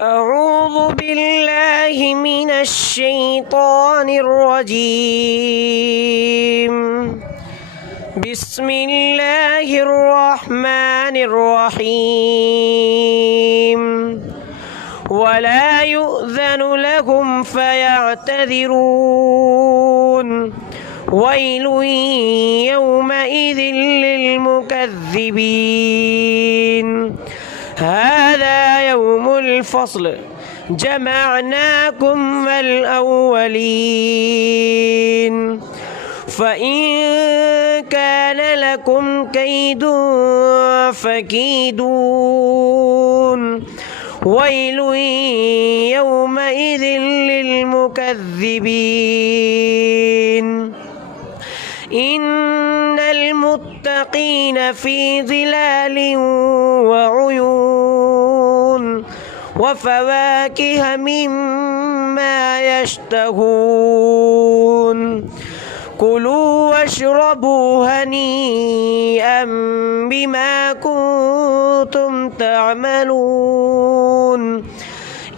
أعوذ بالله من الشيطان الرجيم. بسم الله الرحمن الرحيم. ولا يؤذن لهم فيعتذرون. ويل يومئذ للمكذبين. هذا يوم الفصل جمعناكم الأولين. فإن كان لكم كيد فكيدون. ويل يومئذ للمكذبين. إن المتقين في ظلال وعيون وفواكه مما يشتهون. كلوا واشربوا هنيئا بما كنتم تعملون.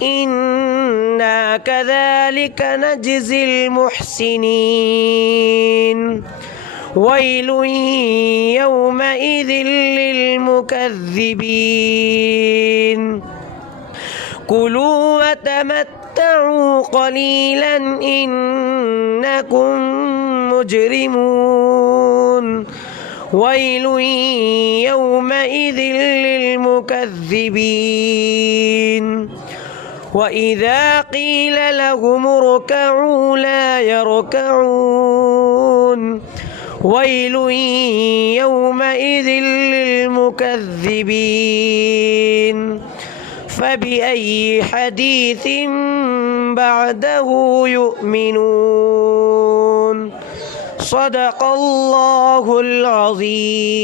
إنا كذلك نجزي المحسنين. ويل يومئذ للمكذبين. كلوا وتمتعوا قليلا إنكم مجرمون. ويل يومئذ للمكذبين. وإذا قيل لهم اركعوا لا يركعون. ويل يومئذ للمكذبين. فبأي حديث بعده يؤمنون. صدق الله العظيم.